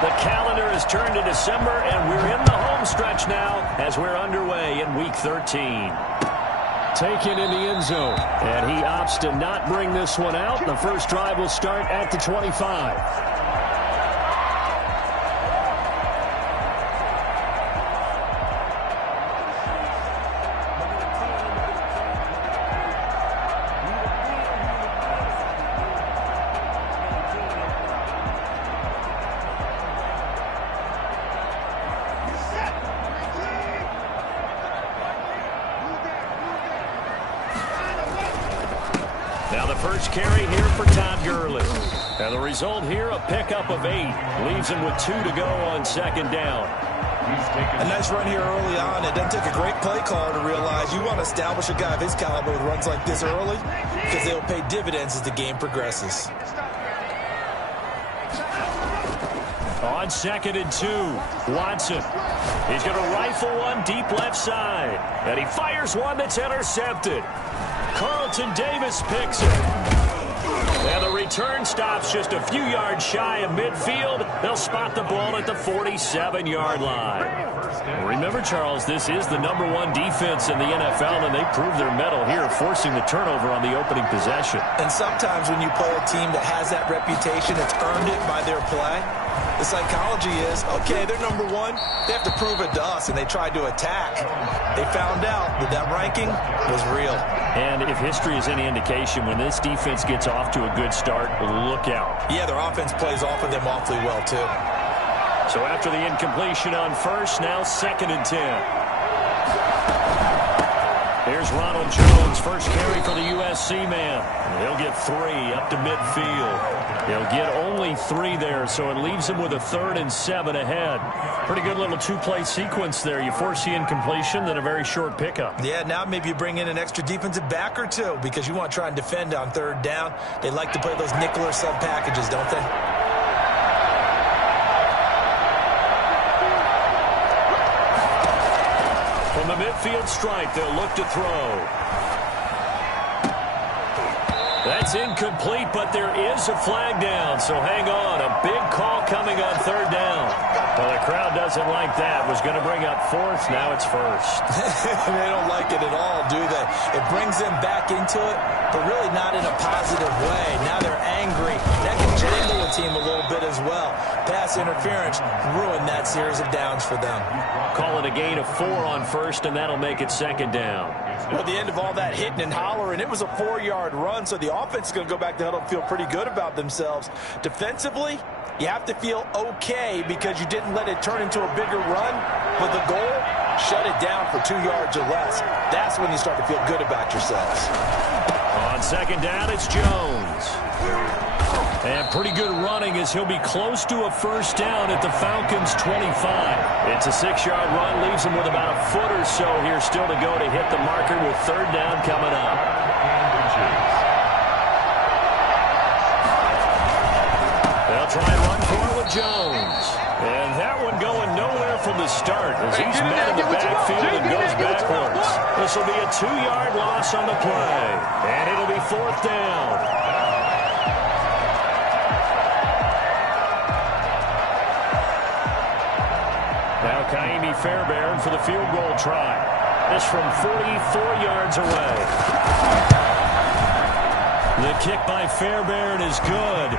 The calendar has turned to December, and we're in the home stretch now as we're underway in Week 13. Taken in the end zone, and he opts to not bring this one out. The first drive will start at the 25. Now the first carry here for Todd Gurley. And the result here, a pickup of 8. Leaves him with 2 to go on second down. A nice run here early on. It doesn't take a great play caller to realize you want to establish a guy of his caliber with runs like this early because they'll pay dividends as the game progresses. On second and 2, Watson. He's going to rifle one deep left side. And he fires one that's intercepted. Carlton Davis picks it. And the return stops just a few yards shy of midfield. They'll spot the ball at the 47-yard line. Remember, Charles, this is the #1 defense in the NFL, and they prove their mettle here, forcing the turnover on the opening possession. And sometimes when you play a team that has that reputation, it's earned it by their play. The psychology is, okay, they're #1. They have to prove it to us, and they tried to attack. They found out that that ranking was real. And if history is any indication, when this defense gets off to a good start, look out. Yeah, their offense plays off of them awfully well, too. So after the incompletion on first, now second and 10. Here's Ronald Jones, first carry for the USC man. And he'll get 3 up to midfield. He'll get only 3 there, so it leaves him with a 3rd and 7 ahead. Pretty good little 2-play sequence there. You force the incompletion, then a very short pickup. Yeah, now maybe you bring in an extra defensive back or 2 because you want to try and defend on 3rd down. They like to play those nickel or sub packages, don't they? From the midfield stripe, they'll look to throw. That's incomplete, but there is a flag down, so hang on. A big call coming on 3rd down. Well, the crowd doesn't like that. Was going to bring up 4th. Now it's 1st. They don't like it at all, do they? It brings them back into it, but really not in a positive way. Now they're angry. That can jangle a team a little bit as well. Pass interference ruined that series of downs for them. Call it a gain of 4 on 1st, and that'll make it 2nd down. Well, the end of all that hitting and hollering, it was a 4-yard run, so the offense is going to go back to huddle and feel pretty good about themselves. Defensively, you have to feel okay because you didn't let it turn into a bigger run. But the goal, shut it down for 2 yards or less. That's when you start to feel good about yourselves. On 2nd down, it's Jones. And pretty good running as he'll be close to a 1st down at the Falcons' 25. It's a 6-yard run, leaves him with about a foot or so here still to go to hit the marker with 3rd down coming up. They'll try and run for it with Jones. And that one going nowhere from the start as he's met in the backfield and goes backwards. This will be a 2-yard loss on the play. And it'll be 4th down. Now Kaimi Fairbairn for the field goal try. This from 44 yards away. The kick by Fairbairn is good.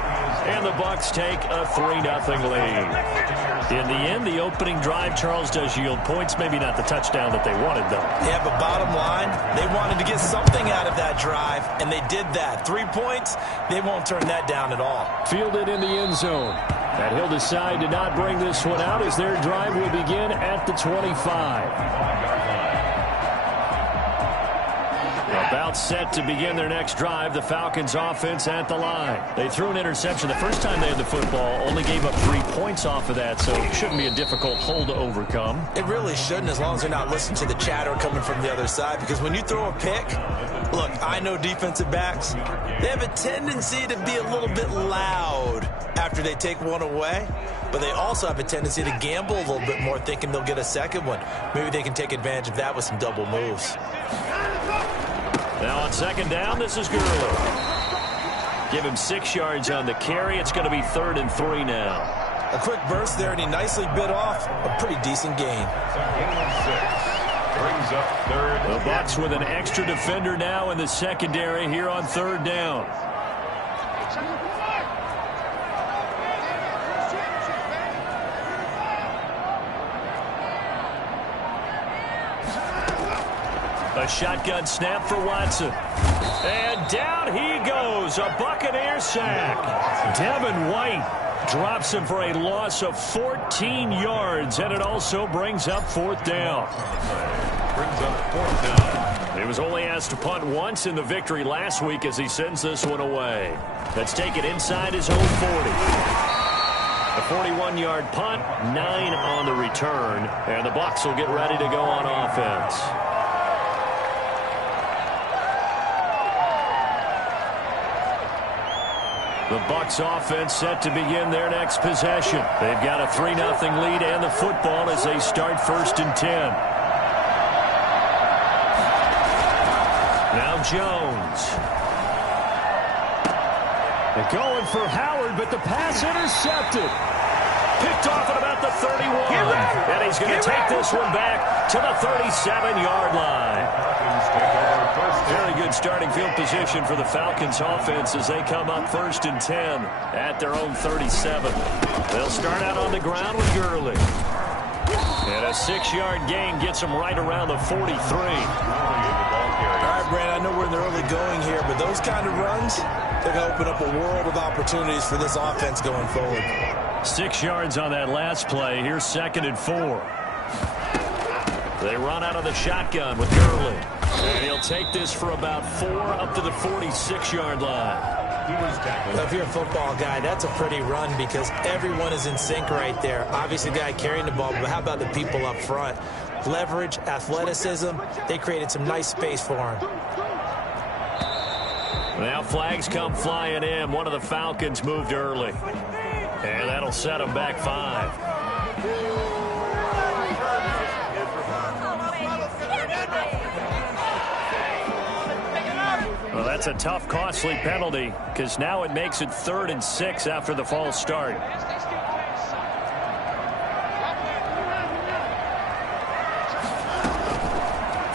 And the Bucs take a 3-0 lead. In the end, the opening drive, Charles, does yield points. Maybe not the touchdown that they wanted, though. Yeah, but bottom line, they wanted to get something out of that drive, and they did that. 3 points, they won't turn that down at all. Fielded in the end zone. And he'll decide to not bring this one out as their drive will begin at the 25. About set to begin their next drive, the Falcons offense at the line. They threw an interception the first time they had the football, only gave up 3 points off of that, so it shouldn't be a difficult hole to overcome. It really shouldn't, as long as they're not listening to the chatter coming from the other side, because when you throw a pick, look, I know defensive backs, they have a tendency to be a little bit loud after they take one away, but they also have a tendency to gamble a little bit more, thinking they'll get a second one. Maybe they can take advantage of that with some double moves. Now on 2nd down, this is Gurley. Give him 6 yards on the carry. It's going to be 3rd and 3 now. A quick burst there, and he nicely bit off a pretty decent gain. Brings up third. The Bucs with an extra defender now in the secondary here on third down. A shotgun snap for Watson. And down he goes. A Buccaneers sack. Devin White drops him for a loss of 14 yards, and it also brings up fourth down. Brings up fourth down. He was only asked to punt once in the victory last week as he sends this one away. Let's take it inside his own 40. A 41-yard punt, 9 on the return, and the Bucs will get ready to go on offense. The Bucs offense set to begin their next possession. They've got a 3-0 lead and the football as they start first and 10. Now Jones. They're going for Howard, but the pass intercepted. Picked off at about the 31. And he's going to take this one back to the 37-yard line. Very good starting field position for the Falcons offense as they come up first and 10 at their own 37. They'll start out on the ground with Gurley. And a 6-yard gain gets them right around the 43. All right, Brand, I know we're in the early going here, but those kind of runs, they're going to open up a world of opportunities for this offense going forward. 6 yards on that last play. Here's 2nd and 4. They run out of the shotgun with Gurley. And he'll take this for about 4 up to the 46-yard line. Well, if you're a football guy, that's a pretty run because everyone is in sync right there. Obviously, the guy carrying the ball, but how about the people up front? Leverage, athleticism, they created some nice space for him. Now flags come flying in. One of the Falcons moved early. And that'll set them back 5. Well, that's a tough, costly penalty because now it makes it 3rd and 6 after the false start.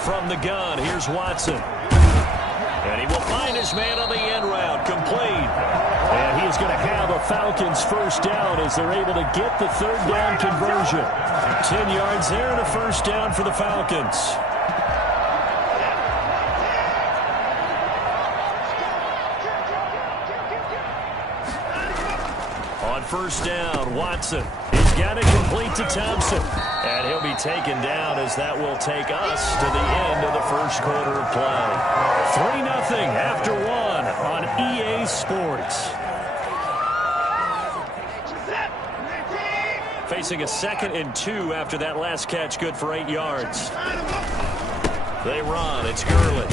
From the gun, here's Watson. And he will find his man on the end route, complete. And he is going to have a Falcons first down as they're able to get the 3rd down conversion. 10 yards there and a first down for the Falcons. On first down, Watson. He's got it complete to Thompson. And he'll be taken down as that will take us to the end of the first quarter of play. 3-0 after 1 on EA Sports. Facing a 2nd and 2 after that last catch, good for 8 yards. They run. It's Gurley.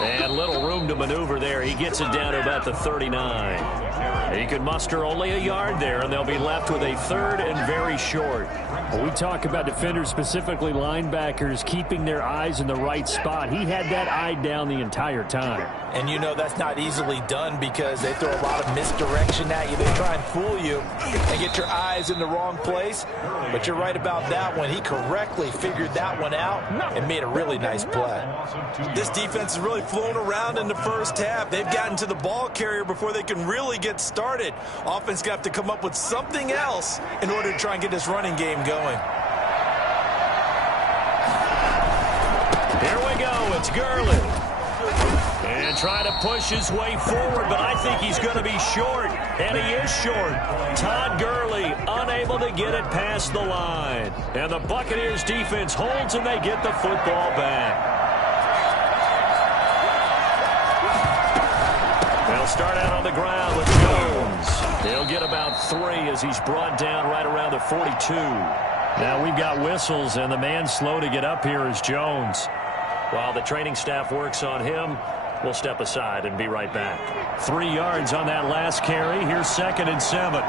And little room to maneuver there. He gets it down to about the 39. He could muster only a yard there, and they'll be left with a 3rd and very short. Well, we talk about defenders, specifically linebackers, keeping their eyes in the right spot. He had that eye down the entire time. And you know that's not easily done because they throw a lot of misdirection at you. They try and fool you and get your eyes in the wrong place. But you're right about that one. He correctly figured that one out and made a really nice play. This defense is really flown around in the first half. They've gotten to the ball carrier before they can really get started. Offense got to come up with something else in order to try and get this running game going. Here we go. It's Gurley. And trying to push his way forward, but I think he's going to be short. And he is short. Todd Gurley unable to get it past the line. And the Buccaneers defense holds and they get the football back. They'll start out on the ground with Jones. He'll get about 3 as he's brought down right around the 42. Now we've got whistles, and the man slow to get up here is Jones. While the training staff works on him, we'll step aside and be right back. 3 yards on that last carry. Here's 2nd and 7.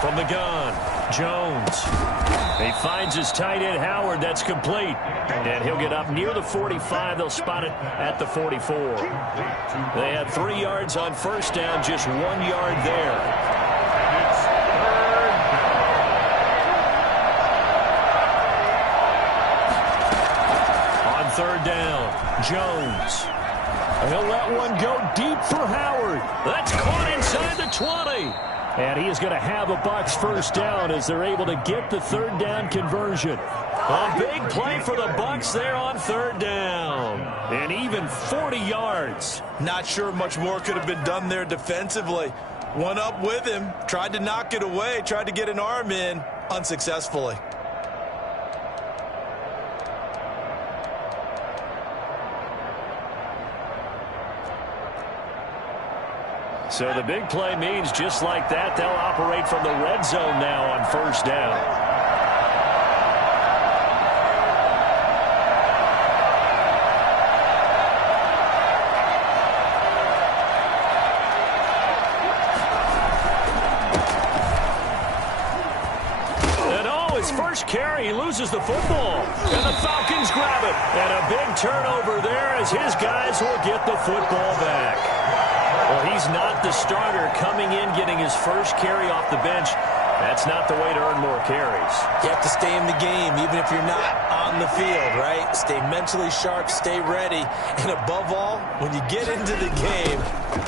From the gun, Jones. He finds his tight end, Howard. That's complete. And he'll get up near the 45. They'll spot it at the 44. They had 3 yards on first down, just 1 yard there. On third down, Jones. He'll let one go deep for Howard. That's caught inside the 20. And he is going to have a Bucs first down as they're able to get the third down conversion. A big play for the Bucs there on third down. And even 40 yards. Not sure much more could have been done there defensively. One up with him, tried to knock it away, tried to get an arm in, unsuccessfully. So the big play means just like that, they'll operate from the red zone now on first down. And oh, his first carry, he loses the football. And the Falcons grab it. And a big turnover there as his guys will get the football back. Well, he's not the starter coming in, getting his first carry off the bench. That's not the way to earn more carries. You have to stay in the game, even if you're not on the field, right? Stay mentally sharp, stay ready. And above all, when you get into the game,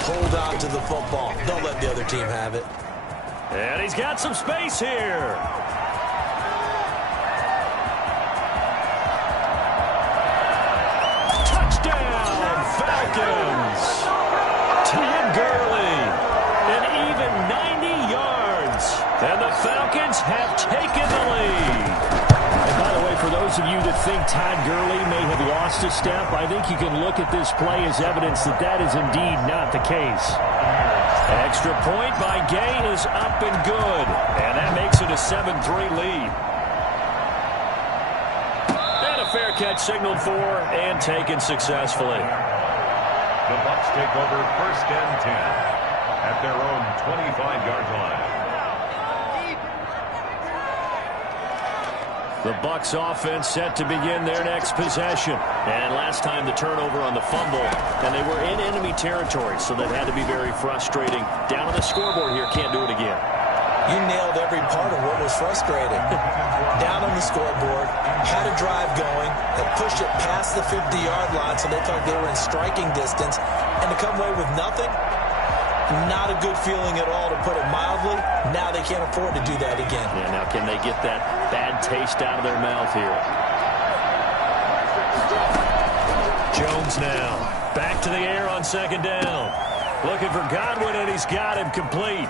hold on to the football. Don't let the other team have it. And he's got some space here. Touchdown, Falcons. Todd Gurley, an even 90 yards, and the Falcons have taken the lead. And by the way, for those of you that think Todd Gurley may have lost a step, I think you can look at this play as evidence that that is indeed not the case. Extra point by Gay is up and good, and that makes it a 7-3 lead. And a fair catch signaled for and taken successfully. The Bucs take over first and 10 at their own 25-yard line. The Bucs offense set to begin their next possession. And last time the turnover on the fumble, and they were in enemy territory, so that had to be very frustrating. Down on the scoreboard here, can't do it again. You nailed every part of what was frustrating. Down on the scoreboard, had a drive going, that pushed it past the 50-yard line so they thought they were in striking distance, and to come away with nothing, not a good feeling at all, to put it mildly. Now they can't afford to do that again. Yeah, now can they get that bad taste out of their mouth here? Jones now, back to the air on second down. Looking for Godwin, and he's got him complete.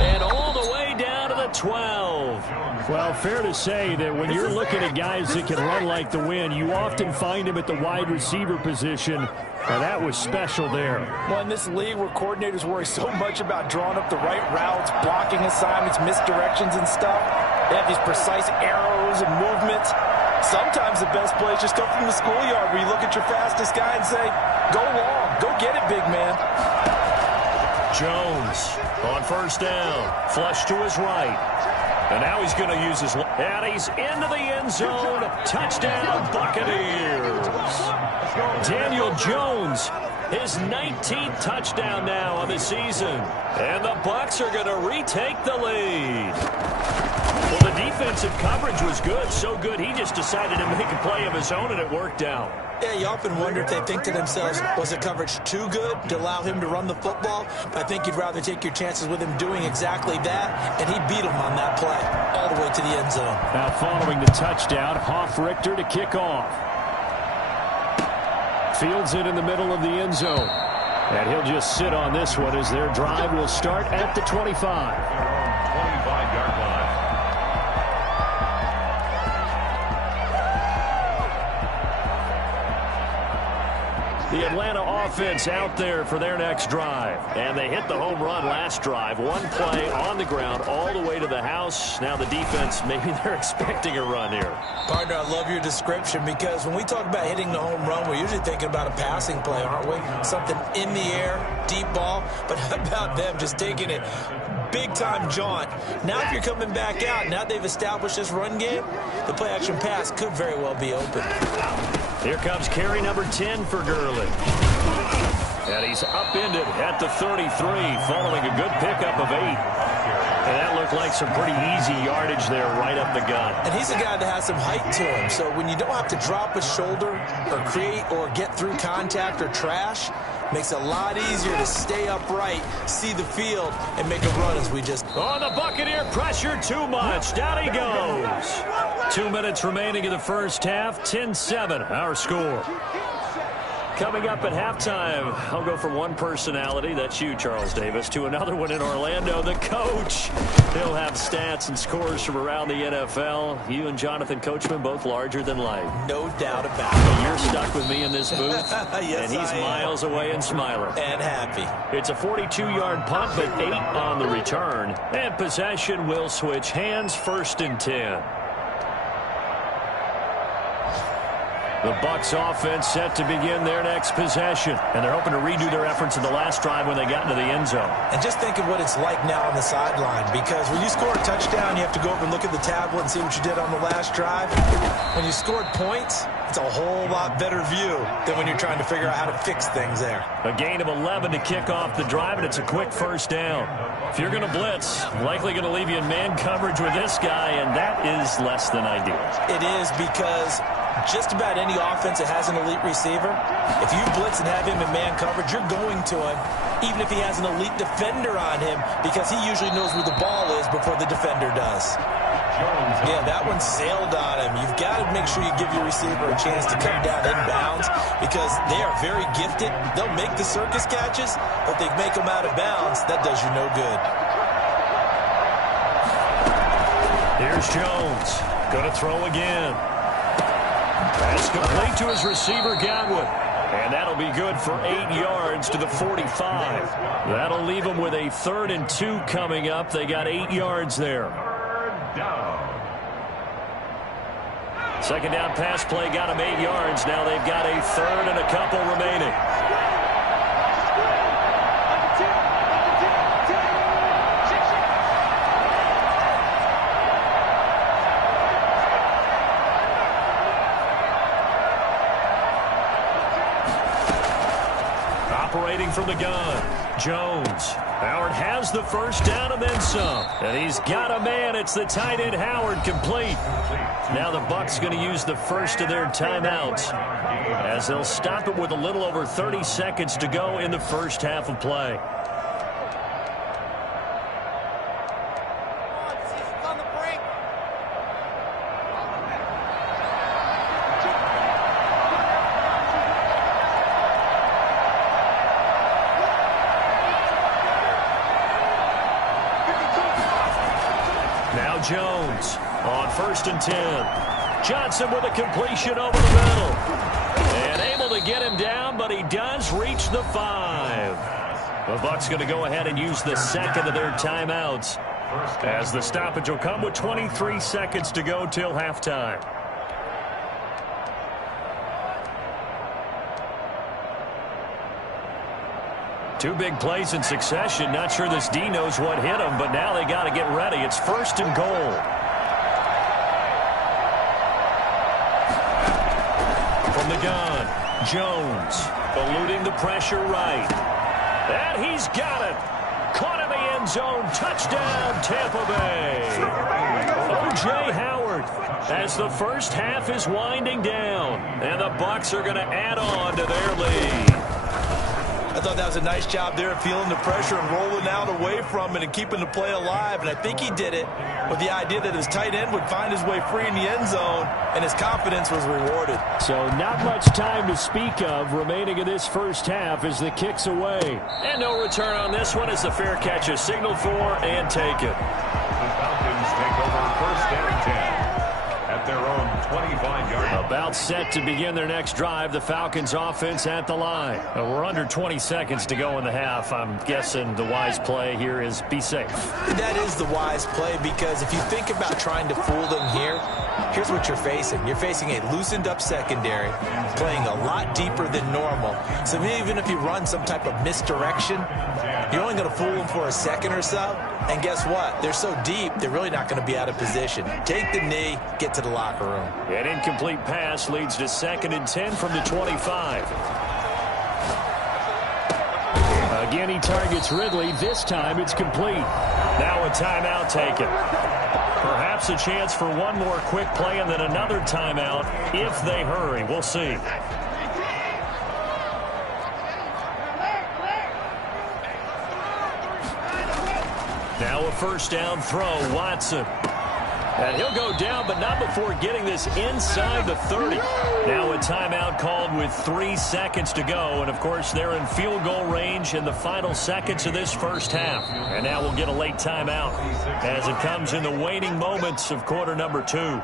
And all the way down to the 12. Well, fair to say that when you're looking at guys that can run like the wind, you often find him at the wide receiver position. And that was special there. Well, in this league where coordinators worry so much about drawing up the right routes, blocking assignments, misdirections and stuff, they have these precise arrows and movements. Sometimes the best plays just come from the schoolyard where you look at your fastest guy and say, go long, go get it, big man. Jones on first down, flush to his right. And now he's going to use his... And he's into the end zone. Touchdown, Buccaneers. Daniel Jones, his 19th touchdown now on the season. And the Bucs are going to retake the lead. Well, the defensive coverage was good, so good he just decided to make a play of his own, and it worked out. Yeah, you often wonder if they think to themselves, was the coverage too good to allow him to run the football? I think you'd rather take your chances with him doing exactly that, and he beat him on that play all the way to the end zone. Now following the touchdown, Hoff-Richter to kick off. Fields it in the middle of the end zone. And he'll just sit on this one as their drive will start at the 25. 25-yard line. The Atlanta offense out there for their next drive. And they hit the home run last drive. One play on the ground all the way to the house. Now the defense, maybe they're expecting a run here. Partner, I love your description because when we talk about hitting the home run, we're usually thinking about a passing play, aren't we? Something in the air, deep ball. But how about them just taking it big-time jaunt. Now if you're coming back out, now they've established this run game, the play-action pass could very well be open. Here comes carry number 10 for Gurley. And he's upended at the 33, following a good pickup of 8. And that looked like some pretty easy yardage there right up the gut. And he's a guy that has some height to him. So when you don't have to drop a shoulder or create or get through contact or trash, makes it a lot easier to stay upright, see the field, and make a run as we just... Oh, the Buccaneer pressure too much. Down he goes. 2 minutes remaining in the first half. 10-7, our score. Coming up at halftime, I'll go from one personality, that's you, Charles Davis, to another one in Orlando, the coach. He'll have stats and scores from around the NFL. You and Jonathan Coachman, both larger than life. No doubt about it. You're stuck with me in this booth, yes, and he's miles away and smiling. And happy. It's a 42-yard punt, but 8 on the return. And possession will switch hands, 1st and 10. The Bucs offense set to begin their next possession. And they're hoping to redo their efforts in the last drive when they got into the end zone. And just think of what it's like now on the sideline. Because when you score a touchdown, you have to go over and look at the tablet and see what you did on the last drive. When you scored points, it's a whole lot better view than when you're trying to figure out how to fix things there. A gain of 11 to kick off the drive, and it's a quick 1st down. If you're going to blitz, likely going to leave you in man coverage with this guy, and that is less than ideal. It is, because just about any offense that has an elite receiver, if you blitz and have him in man coverage, you're going to him, even if he has an elite defender on him, because he usually knows where the ball is before the defender does. Yeah, that one sailed on him. You've got to make sure you give your receiver a chance to come down inbounds, because they are very gifted. They'll make the circus catches, but if they make them out of bounds, that does you no good. Here's Jones. Going to throw again. Pass complete to his receiver, Godwin. And that'll be good for 8 yards to the 45. That'll leave them with a 3rd and 2 coming up. They got 8 yards there. Second down pass play got them 8 yards. Now they've got a 3rd and a couple remaining. Operating from the gun, Jones. Howard has the 1st down and then some. And he's got a man. It's the tight end, Howard, complete. Now the Bucs going to use the first of their timeouts, as they'll stop it with a little over 30 seconds to go in the first half of play. Jones on 1st and 10. Johnson with a completion over the middle. And able to get him down, but he does reach the 5. The Bucs going to go ahead and use the 2nd of their timeouts, as the stoppage will come with 23 seconds to go till halftime. Two big plays in succession. Not sure this D knows what hit him, but now they got to get ready. It's 1st and goal. From the gun, Jones eluding the pressure right. And he's got it. Caught in the end zone. Touchdown, Tampa Bay. O.J. Howard, as the first half is winding down. And the Bucs are going to add on to their lead. I thought that was a nice job there of feeling the pressure and rolling out away from it and keeping the play alive. And I think he did it with the idea that his tight end would find his way free in the end zone, and his confidence was rewarded. So not much time to speak of remaining in this first half as the kick's away. And no return on this one as the fair catch is signaled for and taken. The Falcons take over 1st and 10 at their own 25-yard line. About set to begin their next drive. The Falcons offense at the line. We're under 20 seconds to go in the half. I'm guessing the wise play here is be safe. That is the wise play, because if you think about trying to fool them here, here's what you're facing. You're facing a loosened up secondary, playing a lot deeper than normal. So even if you run some type of misdirection, You're only going to fool them for a second or so, and guess what? They're so deep, they're really not going to be out of position. Take the knee, get to the locker room. An incomplete pass leads to 2nd and 10 from the 25. Again, he targets Ridley. This time it's complete. Now a timeout taken. Perhaps a chance for one more quick play and then another timeout if they hurry. We'll see. Now a first down throw, Watson. And he'll go down, but not before getting this inside the 30. Now a timeout called with 3 seconds to go. And, of course, they're in field goal range in the final seconds of this first half. And now we'll get a late timeout as it comes in the waning moments of quarter number 2.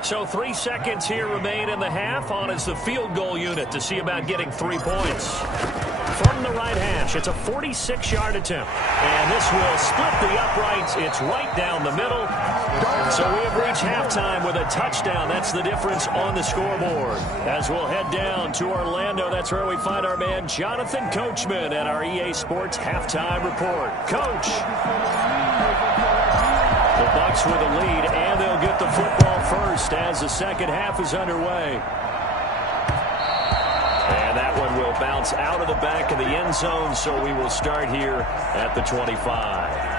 So 3 seconds here remain in the half on as the field goal unit to see about getting 3 points. From the right hash, it's a 46-yard attempt. And this will split the uprights. It's right down the middle. So we have reached halftime with a touchdown. That's the difference on the scoreboard. As we'll head down to Orlando, that's where we find our man Jonathan Coachman at our EA Sports Halftime Report. Coach. The Bucs with a lead, and they'll get the football first as the second half is underway. And that one will bounce out of the back of the end zone, so we will start here at the 25.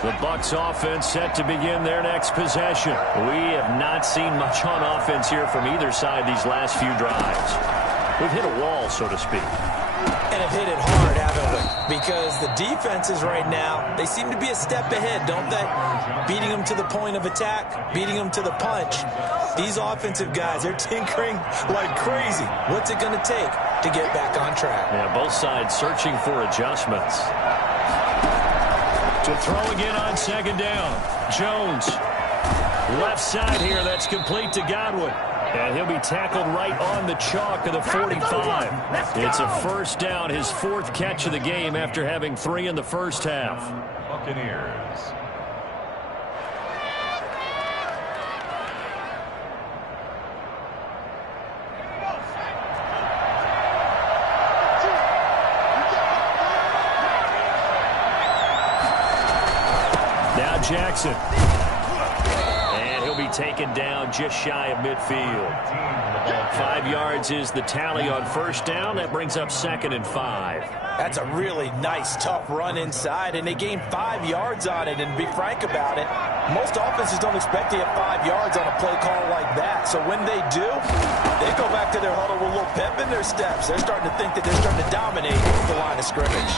The Bucs offense set to begin their next possession. We have not seen much on offense here from either side these last few drives. We've hit a wall, so to speak. And have hit it hard, haven't we? Because the defenses right now, they seem to be a step ahead, don't they? Beating them to the point of attack, beating them to the punch. These offensive guys, they're tinkering like crazy. What's it going to take to get back on track? Yeah, both sides searching for adjustments. To throw again on second down. Jones. Left side here. That's complete to Godwin. And he'll be tackled right on the chalk of the 45. It's a first down, his 4th catch of the game after having 3 in the first half. Buccaneers. Now Jackson. And he'll be taken down just shy of midfield. 5 yards is the tally on first down. That brings up 2nd and 5. That's a really nice, tough run inside, and they gained 5 yards on it. And to be frank about it, most offenses don't expect to get 5 yards on a play call like that. So when they do, they go back to their huddle with a little pep in their steps. They're starting to think that they're starting to dominate the line of scrimmage.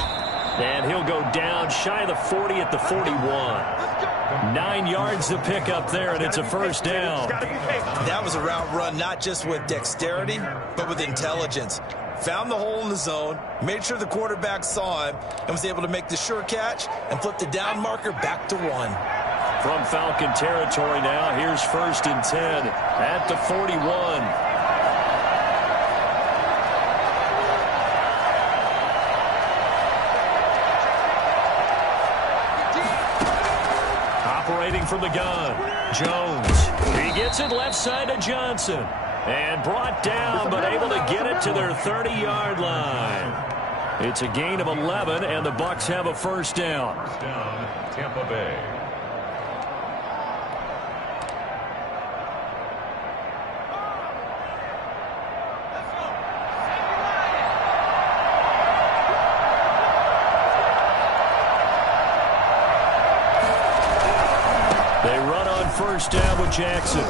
And he'll go down shy of the 40 at the 41. 9 yards to pick up there, and it's a first down. That was a route run not just with dexterity, but with intelligence. Found the hole in the zone, made sure the quarterback saw him, and was able to make the sure catch and flip the down marker back to 1. From Falcon territory now, here's 1st and 10 at the 41. Operating from the gun, Jones. He gets it left side to Johnson. And brought down, but able to get it to their 30-yard line. It's a gain of 11, and the Bucs have a first down. First down, Tampa Bay. They run on first down with Jackson.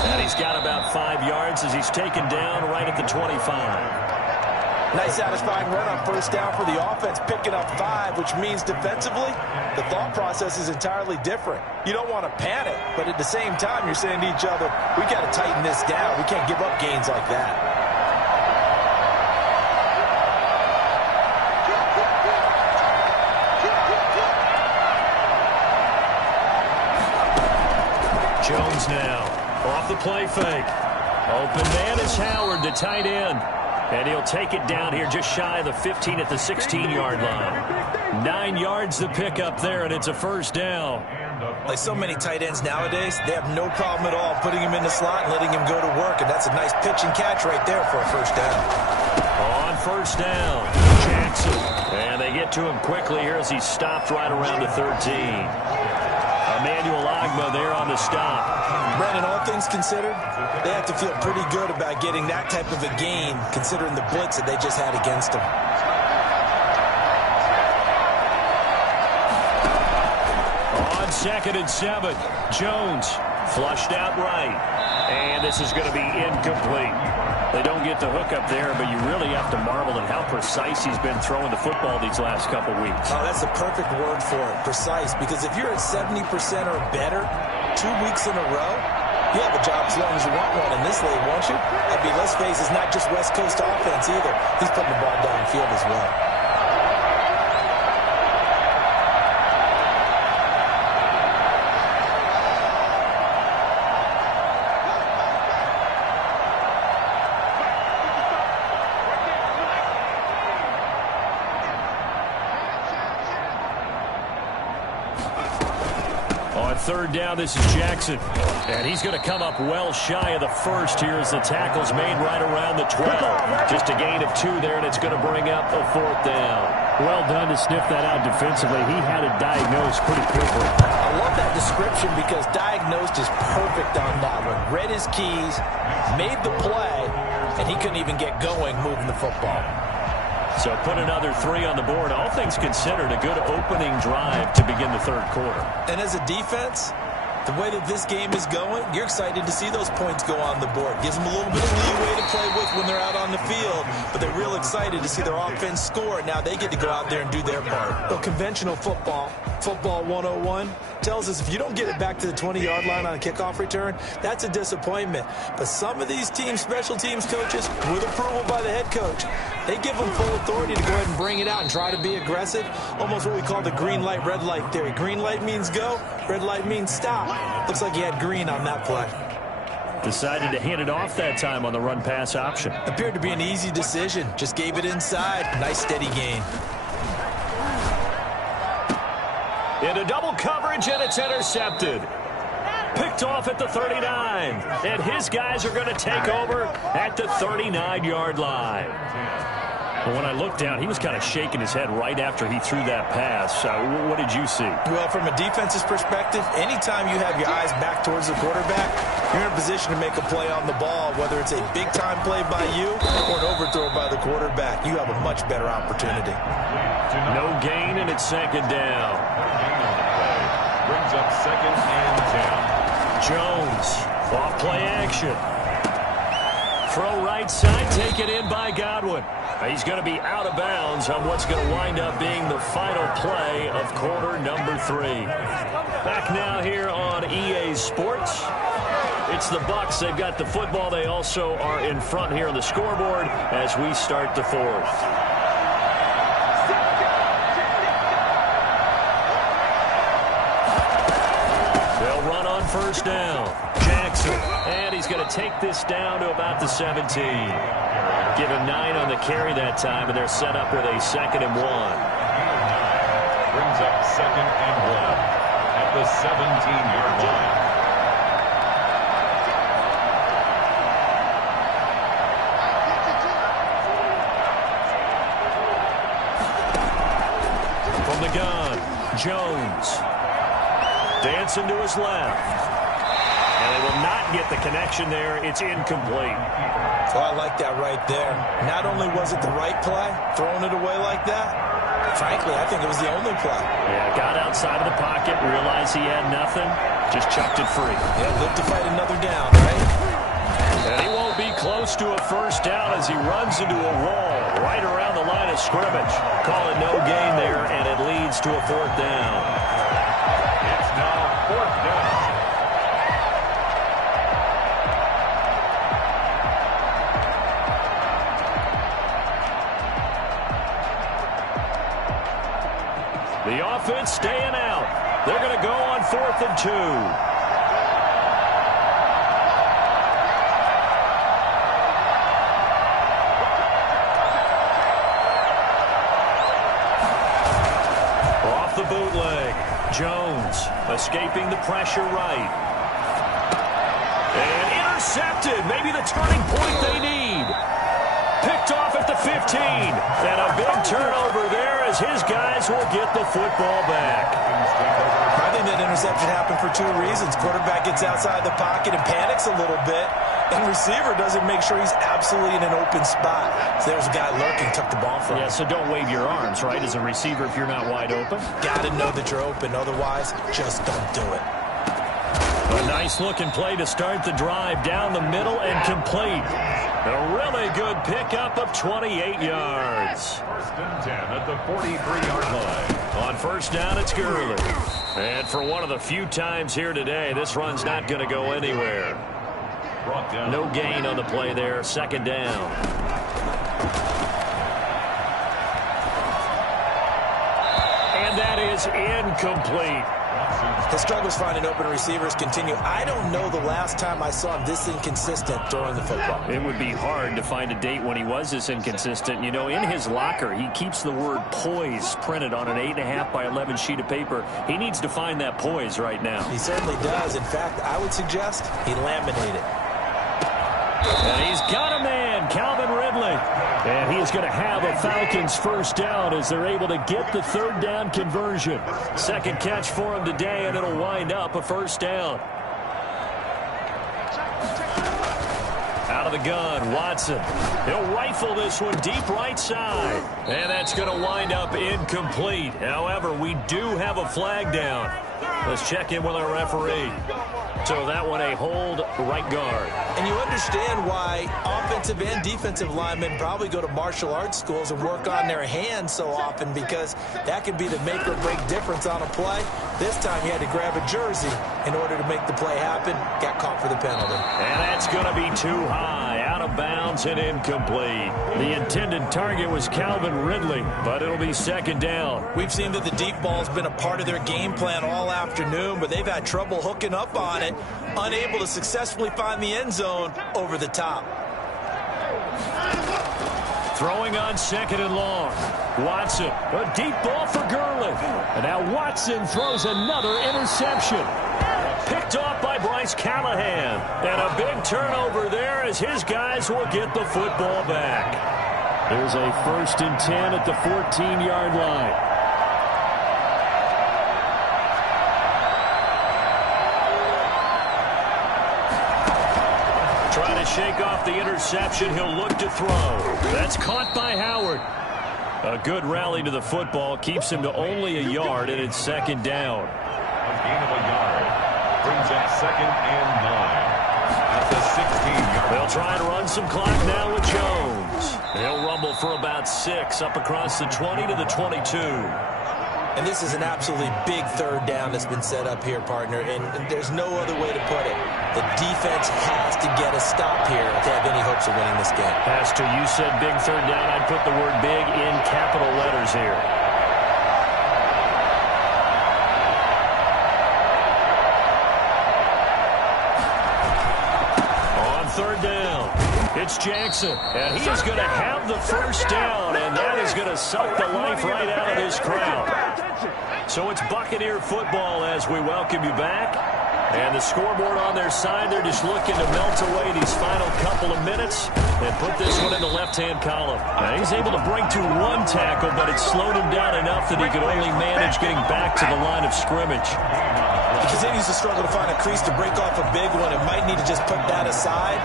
And he's got about 5 yards as he's taken down right at the 25. Nice satisfying run on first down for the offense, picking up 5, which means defensively, the thought process is entirely different. You don't want to panic, but at the same time, you're saying to each other, we got to tighten this down. We can't give up gains like that. Jones now off the play fake. Open man is Howard, the tight end. And he'll take it down here just shy of the 15 at the 16-yard line. 9 yards to pick up there, and it's a first down. Like so many tight ends nowadays, they have no problem at all putting him in the slot and letting him go to work, and that's a nice pitch and catch right there for a first down. On first down, Jackson. And they get to him quickly here as he's stopped right around the 13. Emmanuel Ogbah there on the stop. Brandon, all things considered, they have to feel pretty good about getting that type of a gain, considering the blitz that they just had against them. On 2nd and 7, Jones flushed out right. And this is going to be incomplete. They don't get the hook up there, but you really have to marvel at how precise he's been throwing the football these last couple weeks. Oh, that's the perfect word for it, precise. Because if you're at 70% or better 2 weeks in a row, you have a job as long as you want one in this league, won't you? I mean, let's face it, it's not just West Coast offense either. He's putting the ball downfield as well. Third down, this is Jackson. And he's going to come up well shy of the first here as the tackle's made right around the 12. Just a gain of 2 there, and it's going to bring up a 4th down. Well done to sniff that out defensively. He had it diagnosed pretty quickly. I love that description because diagnosed is perfect on that one. Read his keys, made the play, and he couldn't even get going moving the football. So put another 3 on the board. All things considered, a good opening drive to begin the third quarter. And as a defense, the way that this game is going, you're excited to see those points go on the board. Gives them a little bit of leeway to play with when they're out on the field, but they're real excited to see their offense score. Now they get to go out there and do their part. Well, conventional football 101, tells us if you don't get it back to the 20-yard line on a kickoff return, that's a disappointment. But some of these teams, special teams coaches, with approval by the head coach, they give them full authority to go ahead and bring it out and try to be aggressive. Almost what we call the green light, red light theory. Green light means go, red light means stop. Looks like he had green on that play. Decided to hand it off that time on the run-pass option. Appeared to be an easy decision. Just gave it inside. Nice steady gain. Into double coverage, and it's intercepted. Picked off at the 39. And his guys are going to take over at the 39-yard line. But when I looked down, he was kind of shaking his head right after he threw that pass. What did you see? Well, from a defense's perspective, anytime you have your eyes back towards the quarterback, you're in a position to make a play on the ball, whether it's a big-time play by you or an overthrow by the quarterback. You have a much better opportunity. No gain, and it's 2nd down. Brings up 2nd and 10. Jones, off play action. Throw right side, taken in by Godwin. He's going to be out of bounds on what's going to wind up being the final play of quarter number 3. Back now here on EA Sports. It's the Bucs. They've got the football. They also are in front here on the scoreboard as we start the 4th. They'll run on first down. Jackson, and he's going to take this down to about the 17. Give him 9 on the carry that time, and they're set up with a 2nd and 1. Brings up 2nd and 1 at the 17-yard line. From the gun, Jones. Dancing to his left. And they will not get the connection there. It's incomplete. Oh, I like that right there. Not only was it the right play, throwing it away like that, frankly, I think it was the only play. Yeah, got outside of the pocket, realized he had nothing, just chucked it free. Yeah, live to fight another down, right? And he won't be close to a first down as he runs into a wall right around the line of scrimmage. Call it no gain there, and it leads to a 4th down. It's now 4th down. The offense staying out. They're going to go on 4th and 2. Off the bootleg, Jones. Jones, escaping the pressure right. And intercepted. Maybe the turning point they need. Picked off at the 15. And a big turnover there as his guys will get the football back. I think that interception happened for two reasons. Quarterback gets outside the pocket and panics a little bit. And receiver doesn't make sure he's absolutely in an open spot. So there was a guy lurking, took the ball from him. Yeah, so don't wave your arms, right, as a receiver if you're not wide open. Got to know that you're open. Otherwise, just don't do it. A nice-looking play to start the drive down the middle and complete. A really good pickup of 28 yards. First and 10 at the 43-yard line. On first down, it's Gurley. And for one of the few times here today, this run's not going to go anywhere. No gain on the play there. Second down. And that is incomplete. His struggles finding open receivers continue. I don't know the last time I saw him this inconsistent throwing the football. It would be hard to find a date when he was this inconsistent. You know, in his locker, he keeps the word poise printed on an 8.5 by 11 sheet of paper. He needs to find that poise right now. He certainly does. In fact, I would suggest he laminate it. And he's got a man, Calvin Ridley. And he is going to have a Falcons first down as they're able to get the third down conversion. Second catch for him today, and it'll wind up a first down. Out of the gun, Watson. He'll rifle this one deep right side. And that's going to wind up incomplete. However, we do have a flag down. Let's check in with our referee. So that one a hold right guard. And you understand why offensive and defensive linemen probably go to martial arts schools and work on their hands so often, because that can be the make or break difference on a play. This time he had to grab a jersey in order to make the play happen. Got caught for the penalty. And that's going to be too high, out of bounds and incomplete. The intended target was Calvin Ridley, but it'll be second down. We've seen that the deep ball's been a part of their game plan all afternoon, but they've had trouble hooking up on it, unable to successfully find the end zone over the top. Throwing on second and long. Watson, a deep ball for Gurley. And now Watson throws another interception. Picked off by Bryce Callahan. And a big turnover there as his guys will get the football back. There's a first and 10 at the 14-yard line. Trying to shake off the interception. He'll look to throw. That's caught by Howard. A good rally to the football. Keeps him to only a yard, and it's second down. A gain of a yard. Brings up second and 9. At the 16-yard. They'll try and run some clock now with Jones. He'll rumble for about 6 up across the 20 to the 22. And this is an absolutely big third down that's been set up here, partner, and there's no other way to put it. The defense has to get a stop here to have any hopes of winning this game. Has to. You said big third down. I'd put the word big in capital letters here. On third down, it's Jackson, and he is going to have the first down, and that is going to suck the life right out of this crowd. So it's Buccaneer football as we welcome you back. And the scoreboard on their side, they're just looking to melt away these final couple of minutes and put this one in the left-hand column. Now, he's able to bring to one tackle, but it slowed him down enough that he could only manage getting back to the line of scrimmage. He continues to struggle to find a crease to break off a big one and might need to just put that aside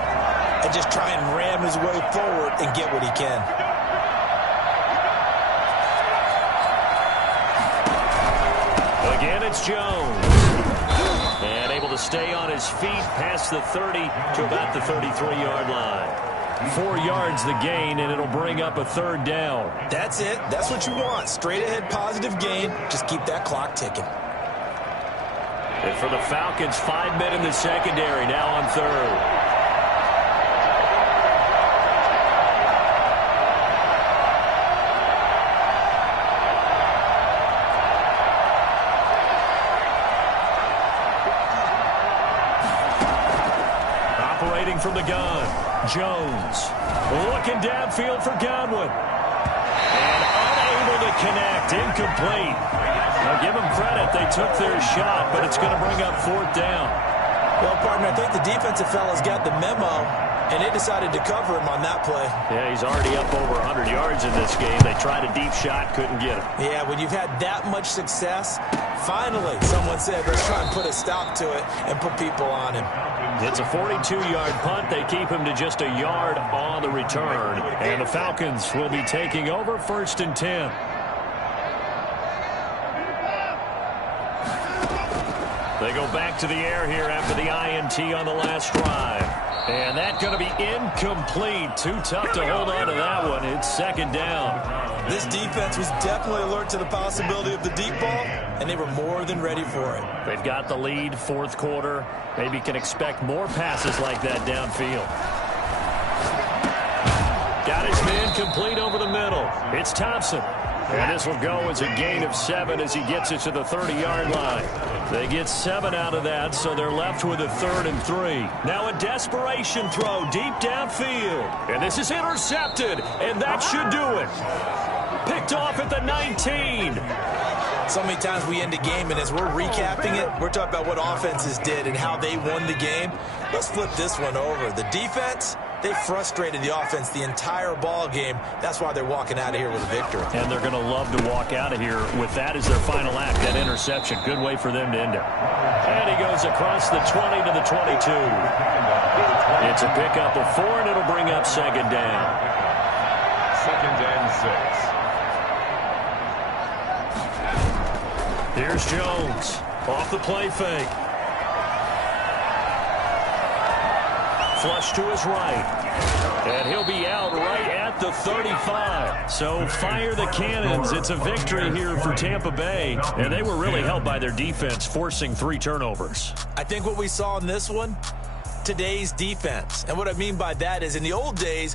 and just try and ram his way forward and get what he can. Again, it's Jones. And able to stay on his feet past the 30 to about the 33-yard line. 4 yards the gain, and it'll bring up a third down. That's it. That's what you want. Straight ahead positive gain. Just keep that clock ticking. And for the Falcons, 5 men in the secondary now on third. From the gun, Jones looking downfield for Godwin. And unable to connect, incomplete. Now give them credit. They took their shot, but it's going to bring up 4th down. Well, partner, I think the defensive fellas got the memo, and they decided to cover him on that play. Yeah, he's already up over 100 yards in this game. They tried a deep shot, couldn't get him. Yeah, when you've had that much success, finally someone said, let's try and put a stop to it and put people on him. It's a 42-yard punt. They keep him to just a yard on the return. And the Falcons will be taking over 1st and 10. They go back to the air here after the INT on the last drive. And that's going to be incomplete. Too tough to hold on to that one. It's 2nd down. This defense was definitely alert to the possibility of the deep ball, and they were more than ready for it. They've got the lead, 4th quarter. Maybe can expect more passes like that downfield. Got his man complete over the middle. It's Thompson. And this will go as a gain of 7 as he gets it to the 30-yard line. They get 7 out of that, so they're left with a 3rd and 3. Now a desperation throw deep downfield. And this is intercepted, and that should do it. Picked off at the 19. So many times we end a game, and as we're recapping it, we're talking about what offenses did and how they won the game. Let's flip this one over. The defense, they frustrated the offense the entire ball game. That's why they're walking out of here with a victory. And they're going to love to walk out of here with that as their final act, that interception. Good way for them to end it. And he goes across the 20 to the 22. It's a pickup of 4, and it'll bring up 2nd down. 2nd and 6. Here's Jones off the play fake. Flush to his right. And he'll be out right at the 35. So fire the cannons. It's a victory here for Tampa Bay. And they were really helped by their defense, forcing 3 turnovers. I think what we saw in this one, today's defense. And what I mean by that is in the old days,